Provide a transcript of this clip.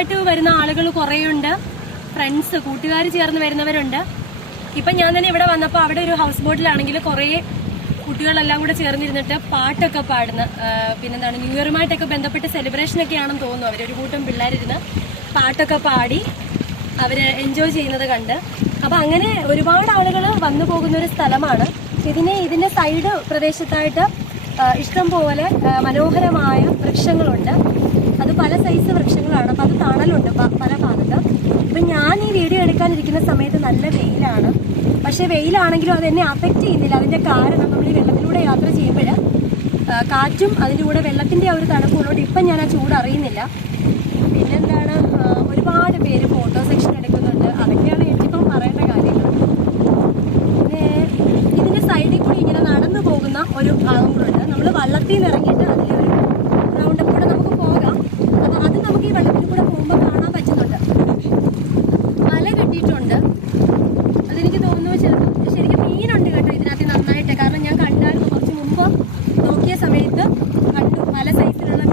ആയിട്ട് വരുന്ന ആളുകൾ കുറേയുണ്ട്. ഫ്രണ്ട്സ്, കൂട്ടുകാർ ചേർന്ന് വരുന്നവരുണ്ട്. ഇപ്പൊ ഞാൻ തന്നെ ഇവിടെ വന്നപ്പോൾ അവിടെ ഒരു ഹൗസ് ബോട്ടിലാണെങ്കിൽ കുറേ കുട്ടികളെല്ലാം കൂടെ ചേർന്നിരുന്നിട്ട് പാട്ടൊക്കെ പാടുന്ന, പിന്നെന്താണ് ന്യൂ ഇയറുമായിട്ടൊക്കെ ബന്ധപ്പെട്ട് സെലിബ്രേഷനൊക്കെ ആണെന്ന് തോന്നുന്നു. അവരൊരു കൂട്ടം പിള്ളേരിരുന്ന് പാട്ടൊക്കെ പാടി അവര് എൻജോയ് ചെയ്യുന്നത് കണ്ട്. അപ്പൊ അങ്ങനെ ഒരുപാട് ആളുകൾ വന്നു പോകുന്ന ഒരു സ്ഥലമാണ്. ഇതിന്റെ സൈഡ് പ്രദേശത്തായിട്ട് ഇഷ്ടം പോലെ മനോഹരമായ വൃക്ഷങ്ങളുണ്ട്. അത് പല സൈസ് വൃക്ഷങ്ങളാണ്. അപ്പൊ അത് തണലുണ്ട് പല ഭാഗത്ത്. ഇപ്പൊ ഞാൻ ഈ വീഡിയോ എടുക്കാനിരിക്കുന്ന സമയത്ത് നല്ല വെയിലാണ്. പക്ഷെ വെയിലാണെങ്കിലും അതെന്നെ അഫക്റ്റ് ചെയ്യുന്നില്ല. അതിന്റെ കാരണം നമ്മൾ ഈ വെള്ളത്തിലൂടെ യാത്ര ചെയ്യുമ്പോൾ കാറ്റും അതിൻ്റെ കൂടെ വെള്ളത്തിന്റെ ആ ഒരു തണുപ്പുള്ളതുകൊണ്ട് ഇപ്പം ഞാൻ ആ ചൂട് അറിയുന്നില്ല. പിന്നെന്താണ്, ഒരുപാട് പേര് ഫോട്ടോ സെക്ഷൻ എടുക്കുന്നുണ്ട്. അതൊക്കെയാണ് എനിക്കിപ്പം പറയേണ്ട കാര്യങ്ങൾ. പിന്നെ ഇതിന്റെ സൈഡിൽ കൂടി ഇങ്ങനെ നടന്നു പോകുന്ന ഒരു ഭാഗം കൂടെ ഉണ്ട്. നമ്മൾ വള്ളത്തിൽ നിന്ന് ഇറങ്ങിയിട്ട് അതിലെ ഒരു റൗണ്ട് കൂടെ നമുക്ക് പോകാം. അപ്പൊ അത് നമുക്ക് ഈ വെള്ളത്തിൽ കൂടെ പോകുമ്പോൾ കാണാൻ പറ്റുന്നുണ്ട്. മല കെട്ടിയിട്ടുണ്ട്. അതെനിക്ക് തോന്നുന്നു ചിലപ്പോൾ ശരിക്കും മീനുണ്ട് കേട്ടോ ഇതിനകത്ത് നന്നായിട്ട്. കാരണം ഞാൻ കണ്ടായിരുന്നു, കുറച്ച് മുമ്പ് നോക്കിയ സമയത്ത് കണ്ടു പല സൈസിലുള്ള